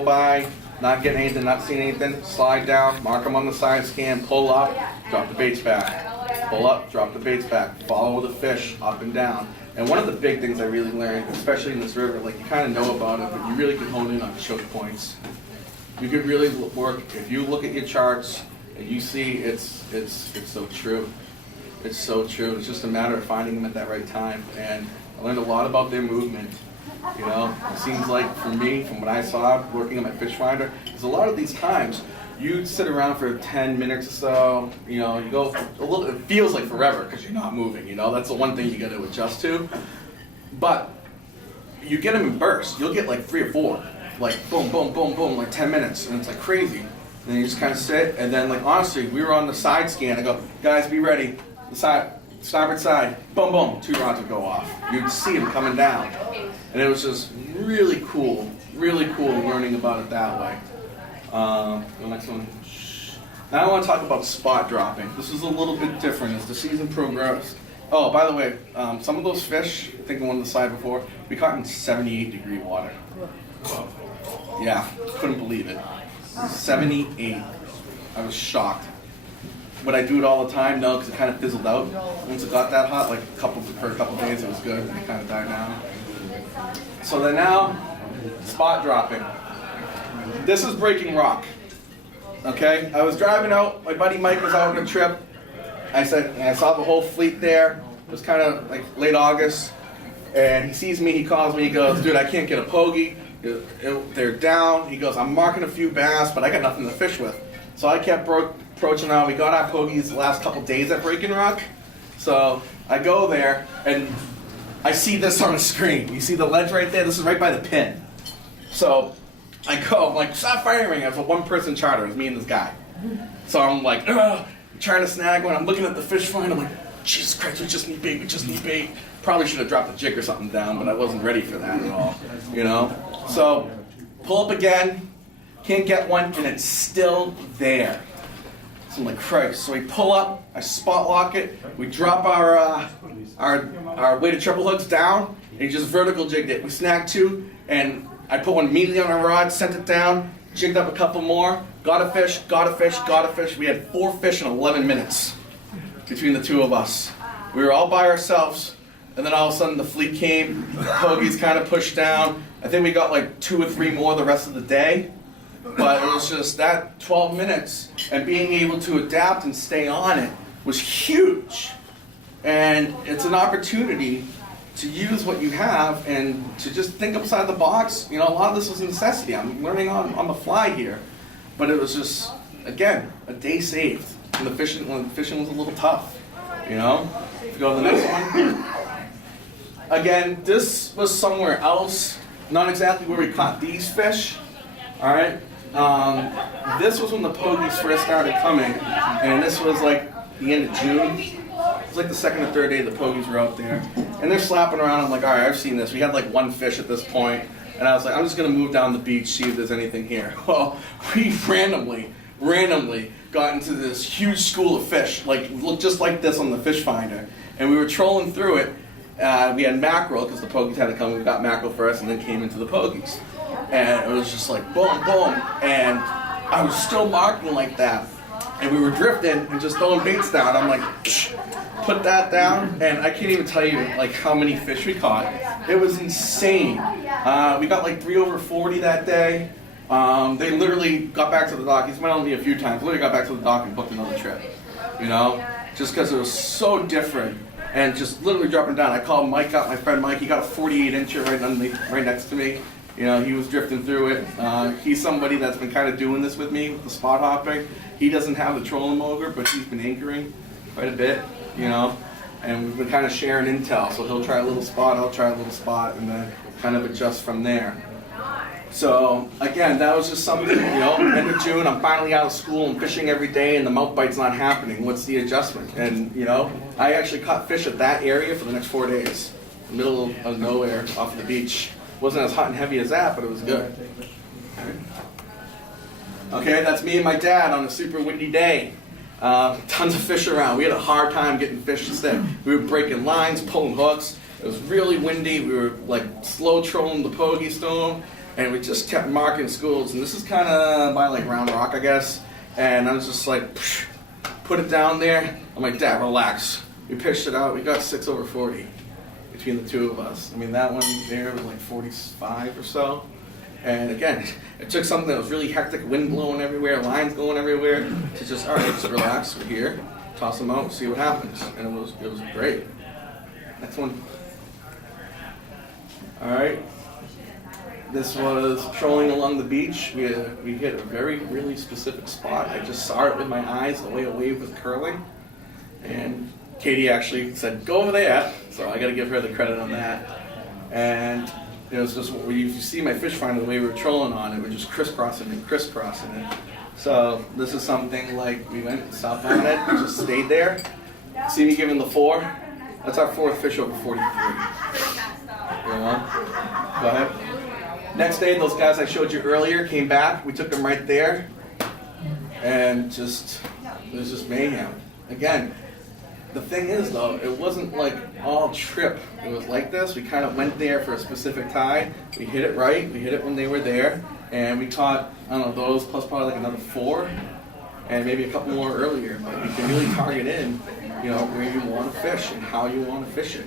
go by, not getting anything, not seeing anything, slide down, mark them on the side scan, pull up, drop the baits back. Pull up, drop the baits back, follow the fish up and down. And one of the big things I really learned, especially in this river, like you kind of know about it, but you really can hone in on choke points. You could really work, if you look at your charts and you see it's so true. It's so true. It's just a matter of finding them at that right time. And I learned a lot about their movement. You know, it seems like for me, from what I saw working on my fish finder, is a lot of these times you sit around for 10 minutes or so, you know, you go a little, it feels like forever because you're not moving, you know, that's the one thing you got to adjust to. But you get them in bursts. You'll get like 3 or 4, like boom, boom, boom, boom, like 10 minutes, and it's like crazy. And then you just kind of sit, and then like honestly, we were on the side scan. I go, guys, be ready. The side, starboard side, boom, boom, 2 rods would go off. You'd see them coming down, and it was just really cool learning about it that way. The next one. Now I want to talk about spot dropping. This is a little bit different as the season progressed. Oh, by the way, some of those fish, I think the one on the side before, we caught in 78-degree water. Yeah, couldn't believe it. 78. I was shocked. Would I do it all the time? No, because it kind of fizzled out. Once it got that hot, like for a couple days, it was good. It kind of died down. So then now, spot dropping. This is breaking rock. Okay, I was driving out. My buddy Mike was out on a trip. I saw the whole fleet there. It was kind of like late August, and he sees me. He calls me. He goes, "Dude, I can't get a pogie. They're down." He goes, "I'm marking a few bass, but I got nothing to fish with." So I kept approaching out. We got our pogies the last couple days at Breaking Rock. So I go there, and I see this on the screen. You see the ledge right there? This is right by the pin. So I go, I'm like, stop firing. I was a one-person charter. It was me and this guy. So I'm like, trying to snag one. I'm looking at the fish find. I'm like, Jesus Christ, we just need bait. We just need bait. Probably should have dropped a jig or something down, but I wasn't ready for that at all. You know? So pull up again. Can't get one, and it's still there. So I'm like, Christ. So we pull up. I spot lock it. We drop our weighted triple hooks down, and he just vertical jigged it. We snagged 2, and I put one immediately on a rod, sent it down, jigged up a couple more, got a fish, got a fish, got a fish. We had 4 fish in 11 minutes between the 2 of us. We were all by ourselves, and then all of a sudden the fleet came, the pogies kind of pushed down. I think we got like 2 or 3 more the rest of the day, but it was just that 12 minutes, and being able to adapt and stay on it was huge. And it's an opportunity to use what you have and to just think outside the box. You know, a lot of this was a necessity. I'm learning on the fly here. But it was just, again, a day saved. And when the fishing was a little tough, you know? If you go to the next one. Again, this was somewhere else. Not exactly where we caught these fish. All right? This was when the pogies first started coming. And this was like the end of June. It was like the 2nd or 3rd day the pogies were out there. And they're slapping around. I'm like, all right, I've seen this. We had like 1 fish at this point. And I was like, I'm just going to move down the beach, see if there's anything here. Well, we randomly got into this huge school of fish. Like, looked just like this on the fish finder. And we were trolling through it. We had mackerel, because the pogies had to come. We got mackerel first and then came into the pogies. And it was just like boom, boom. And I was still marking like that. And we were drifting and just throwing baits down. I'm like, psh, put that down, and I can't even tell you like how many fish we caught. It was insane. We got like 3 over 40 that day. They literally got back to the dock. He's went on me a few times. Literally got back to the dock and booked another trip. You know, just because it was so different and just literally dropping down. I called Mike up, my friend Mike. He got a 48-incher right next to me. You know, he was drifting through it. He's somebody that's been kind of doing this with me with the spot hopping. He doesn't have the trolling motor, but he's been anchoring quite a bit, you know, and we've been kind of sharing intel. So he'll try a little spot, I'll try a little spot, and then kind of adjust from there. So again, that was just something, you know, end of June, I'm finally out of school and fishing every day, and the mouth bite's not happening. What's the adjustment? And, you know, I actually caught fish at that area for the next 4 days, in the middle of nowhere off the beach. Wasn't as hot and heavy as that, but it was good. Okay, that's me and my dad on a super windy day. Tons of fish around. We had a hard time getting fish to stick. We were breaking lines, pulling hooks. It was really windy. We were like slow trolling the pogie storm. And we just kept marking schools, and this is kind of by like Round Rock, I guess. And I was just like, psh, put it down there. I'm like, Dad, relax. We pitched it out. We got 6 over 40 between the two of us. I mean, that one there was like 45 or so. And again, it took something that was really hectic, wind blowing everywhere, lines going everywhere, to just, all right, just relax. We're here. Toss them out, see what happens. And it was great. Next one. All right. This was trolling along the beach. We hit a really specific spot. I just saw it with my eyes the way a wave was curling. And Katie actually said, go over there. So I got to give her the credit on that. And it was just, when you see my fish finder, the way we were trolling on it, we're just crisscrossing it. So this is something like we went and stopped on it, we just stayed there. See me giving the 4? That's our 4th fish over 43. You know? Go ahead. Next day, those guys I showed you earlier came back. We took them right there, and it was just mayhem. Again, the thing is though, it wasn't like all trip. It was like this. We kind of went there for a specific tide. We hit it right. We hit it when they were there, and we caught, I don't know, those plus probably like another 4, and maybe a couple more earlier. But you can really target in, you know, where you want to fish and how you want to fish it.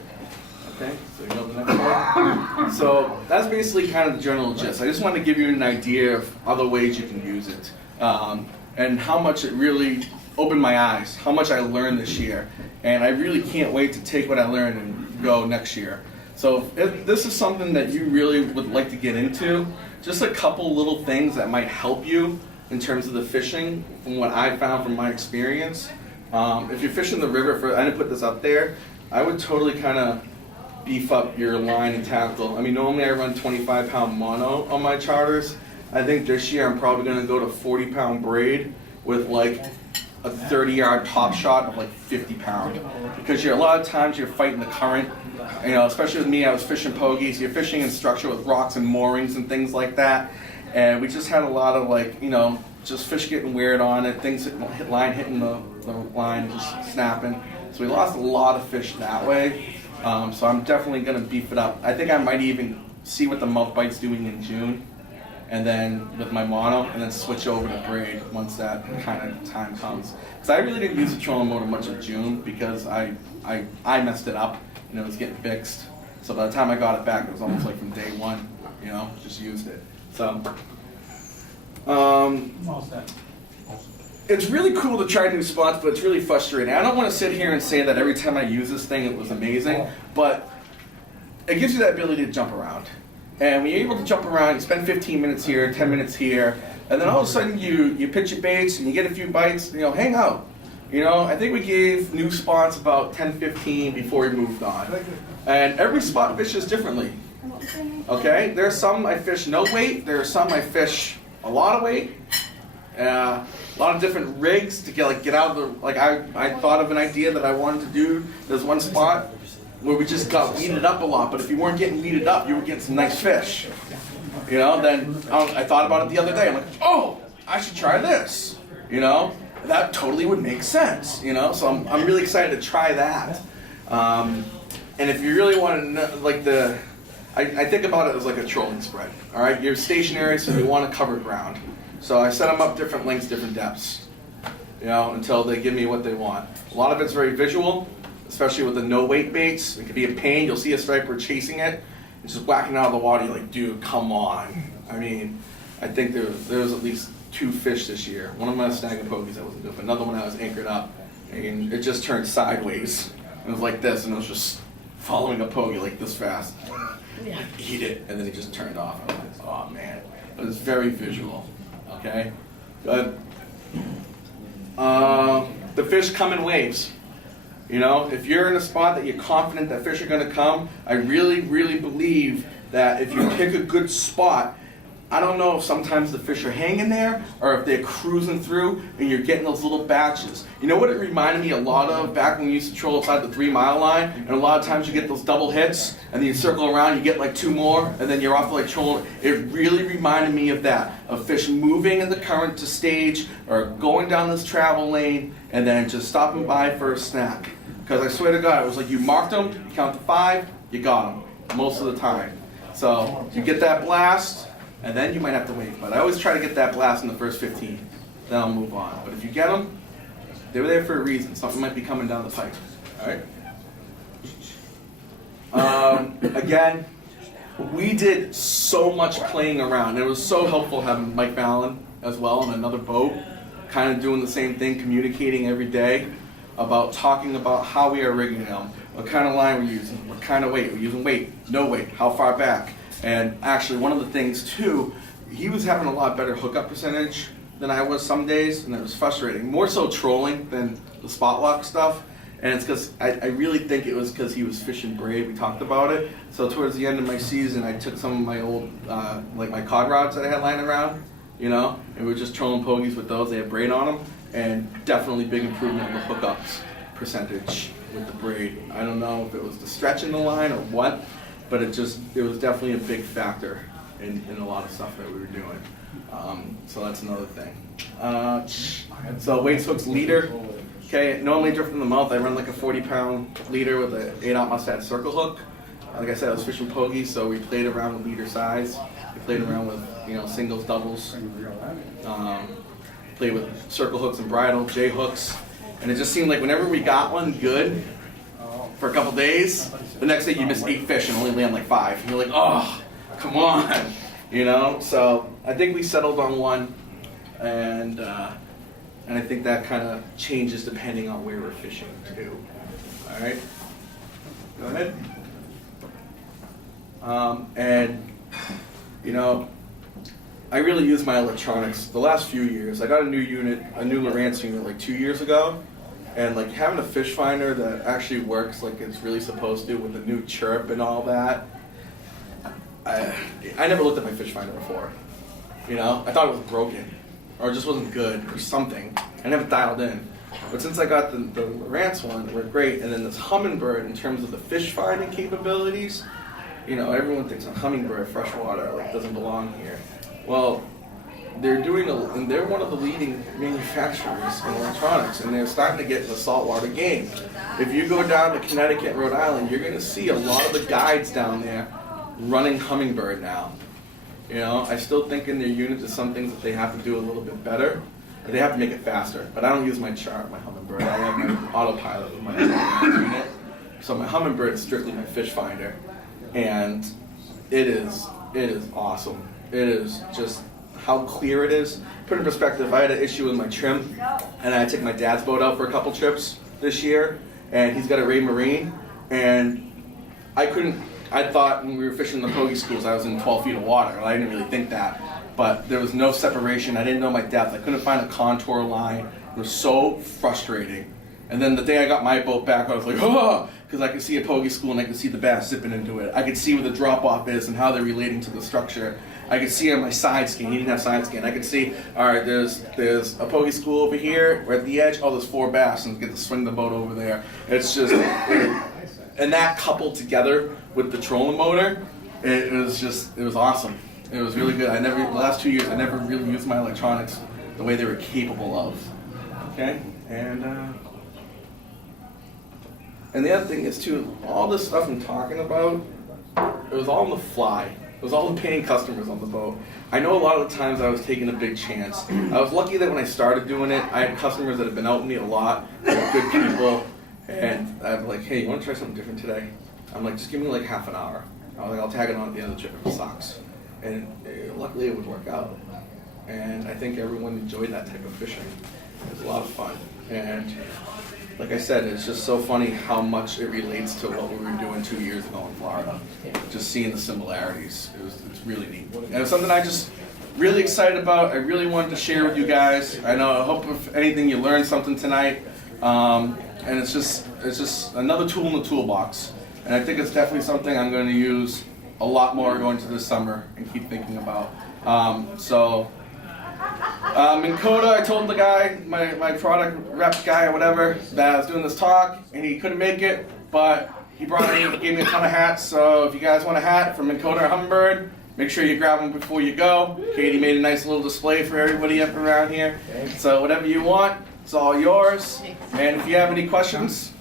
Okay, so you know the next one. So that's basically kind of the general gist. I just wanted to give you an idea of other ways you can use it, and how much it really opened my eyes, how much I learned this year. And I really can't wait to take what I learned and go next year. So if this is something that you really would like to get into, just a couple little things that might help you in terms of the fishing, from what I found from my experience. If you're fishing the river, I didn't put this up there, I would totally kind of beef up your line and tackle. I mean, normally I run 25-pound mono on my charters. I think this year I'm probably going to go to 40-pound braid with like a 30-yard top shot of like 50-pound. Because a lot of times you're fighting the current. You know, especially with me, I was fishing pogies. You're fishing in structure with rocks and moorings and things like that. And we just had a lot of like, you know, just fish getting weird on it, things line hitting the line, just snapping. So we lost a lot of fish that way. So I'm definitely going to beef it up. I think I might even see what the mouth bite's doing in June, and then with my mono, and then switch over to braid once that kind of time comes. Because I really didn't use the trolling motor much in June because I messed it up and it was getting fixed. So by the time I got it back, it was almost like from day one, you know, just used it. So, it's really cool to try new spots, but it's really frustrating. I don't want to sit here and say that every time I use this thing it was amazing, but it gives you that ability to jump around. And when you're able to jump around, you spend 15 minutes here, 10 minutes here, and then all of a sudden you pitch your baits and you get a few bites, you know, hang out. You know, I think we gave new spots about 10, 15 before we moved on. And every spot fishes differently. Okay, there's some I fish no weight, there's some I fish a lot of weight. A lot of different rigs to get out of the, like I thought of an idea that I wanted to do. There's one spot where we just got weeded up a lot, but if you weren't getting weeded up, you were getting some nice fish. You know, then I thought about it the other day. I'm like, oh, I should try this. You know, that totally would make sense. You know, so I'm really excited to try that. And if you really want to know, like I think about it as like a trolling spread. All right, you're stationary, so you want to cover ground. So I set them up different lengths, different depths, you know, until they give me what they want. A lot of it's very visual, especially with the no-weight baits. It can be a pain. You'll see a striper chasing it and just whacking out of the water. You're like, dude, come on. I mean, I think there was at least 2 fish this year. One of them I was snagging pogies, that wasn't good, but another one I was anchored up, and it just turned sideways. It was like this, and it was just following a pogie like this fast. Like, eat it, and then it just turned off. I was like, oh man. It was very visual. Okay, good. The fish come in waves. You know, if you're in a spot that you're confident that fish are going to come, I really, really believe that if you pick a good spot, I don't know if sometimes the fish are hanging there or if they're cruising through and you're getting those little batches. You know what it reminded me a lot of back when we used to troll outside the 3-mile line, and a lot of times you get those double hits and then you circle around, you get like 2 more and then you're off like trolling. It really reminded me of that, of fish moving in the current to stage or going down this travel lane and then just stopping by for a snack. Because I swear to God, it was like you marked them, you count to 5, you got them most of the time. So you get that blast, and then you might have to wait. But I always try to get that blast in the first 15, then I'll move on. But if you get them, they were there for a reason. Something might be coming down the pipe. All right. Again, we did so much playing around. It was so helpful having Mike Manolin as well on another boat, kind of doing the same thing, communicating every day about talking about how we are rigging them, what kind of line we're using, what kind of weight. We're using weight, no weight, how far back. And actually one of the things too, he was having a lot better hookup percentage than I was some days, and it was frustrating. More so trolling than the spot lock stuff. And it's because I really think it was because he was fishing braid. We talked about it. So towards the end of my season, I took some of my old, like my cod rods that I had lying around, you know, and we were just trolling pogies with those. They had braid on them, and definitely big improvement in the hookups percentage with the braid. I don't know if it was the stretch in the line or what, but it was definitely a big factor in a lot of stuff that we were doing. So that's another thing. So weights, hooks, leader. Okay, normally drift in the mouth. I run like a 40-pound leader with an 8-aught Mustad circle hook. Like I said, I was fishing pogies, so we played around with leader size. We played around with, you know, singles, doubles. Played with circle hooks and bridle, J hooks, and it just seemed like whenever we got one good for a couple days, the next day you miss 8 fish and only land like 5. And you're like, oh, come on, you know. So I think we settled on one, and I think that kind of changes depending on where we're fishing too. All right, go ahead. And you know, I really use my electronics the last few years. I got a new unit, a new Lowrance unit like 2 years ago, and like having a fish finder that actually works like it's really supposed to with the new chirp and all that. I never looked at my fish finder before. You know, I thought it was broken, or it just wasn't good, or something. I never dialed in. But since I got the Lowrance one, it worked great. And then this Humminbird, in terms of the fish finding capabilities, you know, everyone thinks a Humminbird freshwater like doesn't belong here. Well, they're one of the leading manufacturers in electronics, and they're starting to get in the saltwater game. If you go down to Connecticut and Rhode Island, you're going to see a lot of the guides down there running Humminbird now. You know, I still think in their unit there's some things that they have to do a little bit better. They have to make it faster, but I don't use my chart, my Humminbird. I have my autopilot with my unit. So my Humminbird is strictly my fish finder, and it is awesome. It is just how clear it is. Put in perspective, I had an issue with my trim, and I took my dad's boat out for a couple trips this year, and he's got a Ray Marine, and I thought when we were fishing the pogie schools I was in 12 feet of water. I didn't really think that, but there was no separation. I didn't know my depth. I couldn't find a contour line. It was so frustrating. And then the day I got my boat back, I was like, oh, because I could see a pogie school and I could see the bass zipping into it. I could see where the drop off is and how they're relating to the structure. I could see on my side scan. He didn't have side scan. I could see, all right, there's a pogie school over here. We're at the edge. Oh, there's 4 bass, and get to swing the boat over there. It's just, and that coupled together with the trolling motor, it was awesome. It was really good. The last 2 years, I never really used my electronics the way they were capable of. Okay, and the other thing is too, all this stuff I'm talking about, it was all on the fly. It was all the paying customers on the boat. I know a lot of the times I was taking a big chance. I was lucky that when I started doing it, I had customers that had been out with me a lot, they were good people, and I'm like, hey, you want to try something different today? I'm like, just give me like half an hour. I was like, I'll tag it on at the end of the trip if it sucks. And luckily it would work out. And I think everyone enjoyed that type of fishing. It was a lot of fun. And like I said, it's just so funny how much it relates to what we were doing 2 years ago in Florida. Just seeing the similarities. It's really neat. And it's something I just really excited about. I really wanted to share with you guys. I hope if anything you learned something tonight. And it's just another tool in the toolbox. And I think it's definitely something I'm going to use a lot more going to this summer and keep thinking about. Minn Kota, I told the guy, my product rep guy or whatever, that I was doing this talk, and he couldn't make it, but he gave me a ton of hats. So if you guys want a hat from Minn Kota or Humminbird, make sure you grab them before you go. Katie made a nice little display for everybody up around here. So whatever you want, it's all yours. And if you have any questions,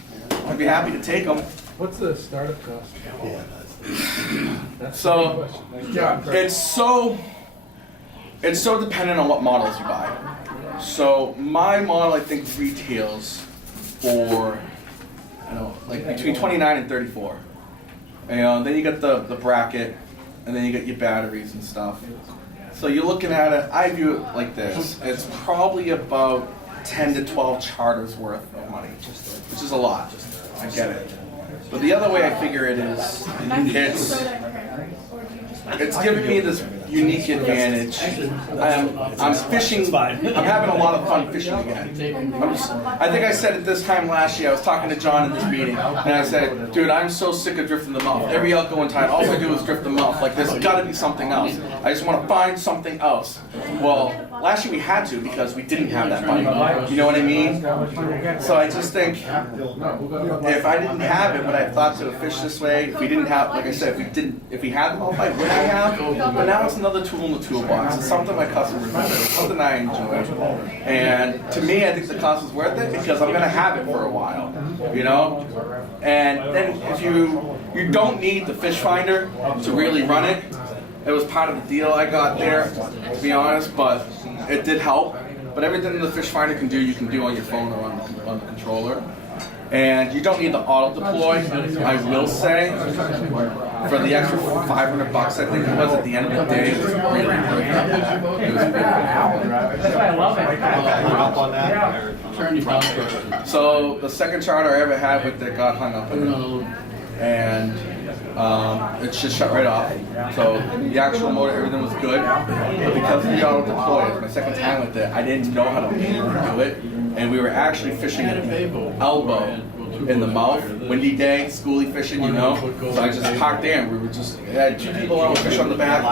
I'd be happy to take them. What's the startup cost? Yeah, That's so the question. it's so It's so dependent on what models you buy. So my model, I think, retails for, I don't know, like between 29 and 34. And then you get the bracket, and then you get your batteries and stuff. So you're looking at it, I view it like this. It's probably about 10 to 12 charters worth of money, which is a lot. I get it. But the other way I figure it is, it's giving me this unique advantage. I'm fishing, I'm having a lot of fun fishing again. I think I said it this time last year, I was talking to John in this meeting, and I said, dude, I'm so sick of drifting the mouth. Every outgoing tide, all I do is drift the mouth. Like, there's gotta be something else. I just wanna find something else. Well, last year we had to because we didn't have that bite. You know what I mean? So I just think, if I didn't have it, but I thought to fish this way, if we didn't have, like I said, if we had the mouth bite, would I have? But now it's another tool in the toolbox. It's something my customers enjoy. It's something I enjoy. And to me, I think the cost was worth it because I'm gonna have it for a while, you know? And then if you don't need the fish finder to really run it. It was part of the deal I got there, to be honest, but it did help. But everything the fish finder can do, you can do on your phone or on the controller. And you don't need the auto deploy, I will say. For the extra $500, I think it was at the end of the day, it was really worth it. It was really So the second charter I ever had with it got hung up in it. And it just shut right off. So the actual motor, everything was good. But because of the auto deploy, it was my second time with it, I didn't know how to manually do it. And we were actually fishing at the elbow in the mouth, windy day, schoolie fishing, you know. So I just parked there and we were just, I had two people on fish on the back.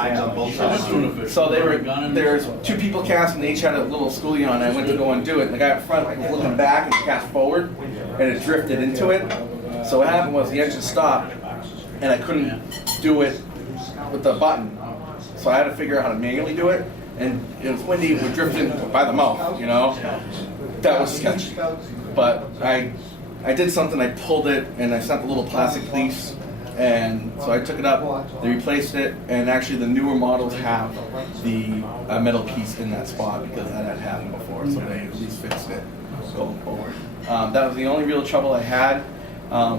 So there's two people casting, they each had a little schoolie on, and I went to go and do it. And the guy up front was looking back and cast forward, and it drifted into it. So what happened was the engine stopped, and I couldn't do it with the button. So I had to figure out how to manually do it, and it was windy, we're drifting by the mouth, you know. That was sketchy. But I did something, I pulled it, and I sent a little plastic piece, and so I took it up, they replaced it, and actually the newer models have the metal piece in that spot because that had happened before, so they at least fixed it going forward. That was the only real trouble I had.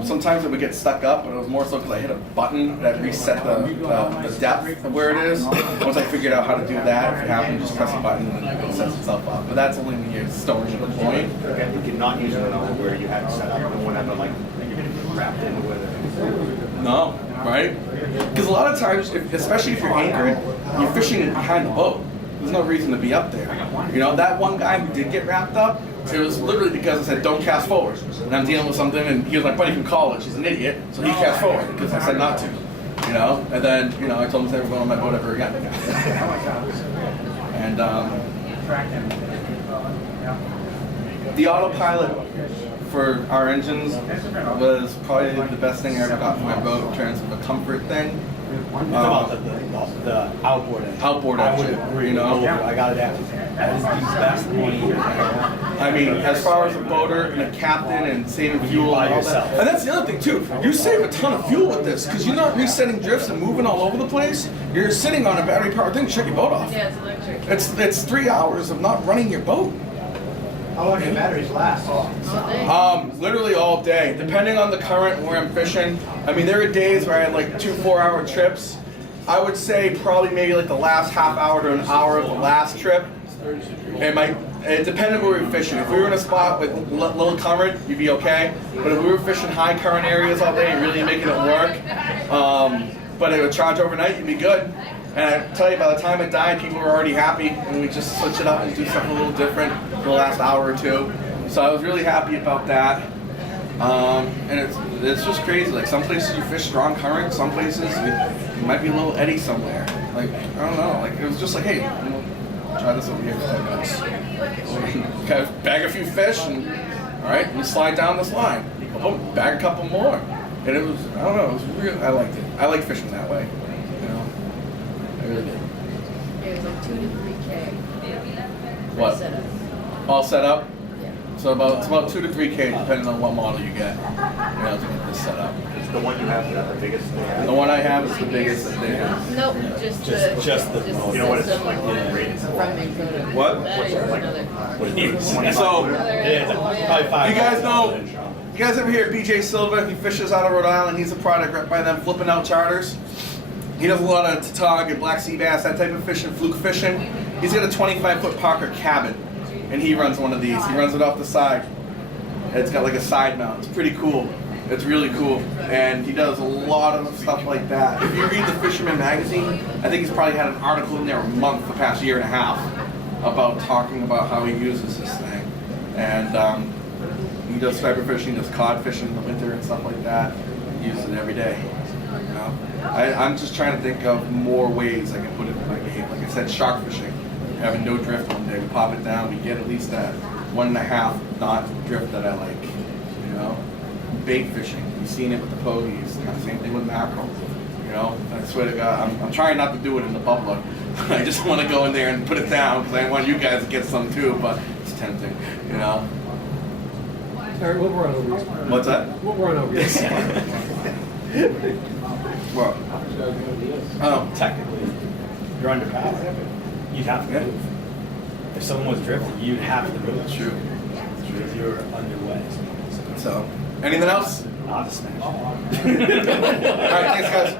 Sometimes it would get stuck up, but it was more so because I hit a button that reset the depth of where it is. Once I figured out how to do that, if it happened, just press a button and it sets itself up. But that's only when you're storing at a point. Okay, you cannot use it where you had it set up and whatever, like wrapped into it. No, right? Because a lot of times, especially if you're anchored, you're fishing behind the boat. There's no reason to be up there. You know, that one guy who did get wrapped up, it was literally because I said, don't cast forward. And I'm dealing with something, and he was my buddy from college. He's an idiot, so he cast forward because I said not to. You know, and then, you know, I told him to never go on my boat ever again. And the autopilot for our engines was probably the best thing I ever got for my boat in terms of a comfort thing. About the outboard engine. Outboard engine, you know. I got it after. That is the best money. I mean, as far as a boater and a captain and saving fuel and all that. And that's the other thing too. You save a ton of fuel with this because you're not resetting drifts and moving all over the place. You're sitting on a battery powered thing to shut your boat off. Yeah, it's electric. It's 3 hours of not running your boat. How long do the batteries last? All day. Literally all day, depending on the current and where I'm fishing. I mean, there are days where I had like 2 4-hour trips. I would say probably maybe like the last half hour to an hour of the last trip. It depended where we were fishing. If we were in a spot with little current, you'd be okay. But if we were fishing high current areas all day and really making it work, but it would charge overnight, you'd be good. And I tell you, by the time it died, people were already happy, and we just switch it up and do something a little different for the last hour or two. So I was really happy about that. And it's just crazy. Like some places you fish strong current, some places it might be a little eddy somewhere. Like I don't know. Like it was just like, hey, try this over here for 10 minutes. Kind of bag a few fish, and all right, and slide down this line. Oh, bag a couple more, and it was I don't know. It was real. I liked it. I like fishing that way. I really did. It was like 2 to 3K. What? Setup. All set up? Yeah. So it's about 2 to 3K depending on what model you get. You know, to get this set up. Is the one you have the biggest? The one I have is the biggest that they have. Nope, just the You know what it's like rated from for? Minn Kota. What? That is another. What it is? So, Yeah, it's probably $5. you guys know, you guys ever hear BJ Silva? He fishes out of Rhode Island. He's a product rep by them, flipping out charters. He does a lot of tautog and black sea bass, that type of fishing, fluke fishing. He's got a 25-foot Parker cabin, and he runs one of these. He runs it off the side. It's got like a side mount. It's pretty cool. It's really cool, and he does a lot of stuff like that. If you read the Fisherman magazine, I think he's probably had an article in there a month the past year and a half about talking about how he uses this thing. And he does striper fishing, he does cod fishing in the winter and stuff like that. He uses it every day. You know? I'm just trying to think of more ways I can put it in my game. Like I said, shark fishing. Having no drift one day, we pop it down, we get at least that 1.5 knot drift that I like. You know? Bait fishing. You've seen it with the pogies. Kind of same thing with mackerel. You know? I swear to God, I'm trying not to do it in the bubbler. I just want to go in there and put it down because I want you guys to get some too, but it's tempting. You know? Alright, we'll run over this. What's that? We'll run over this. Well, Technically, you're underpowered. You'd have to move. If someone was drifting, you'd have to move. True. Because you're underway. So, anything else? Not a smash. All right, thanks guys.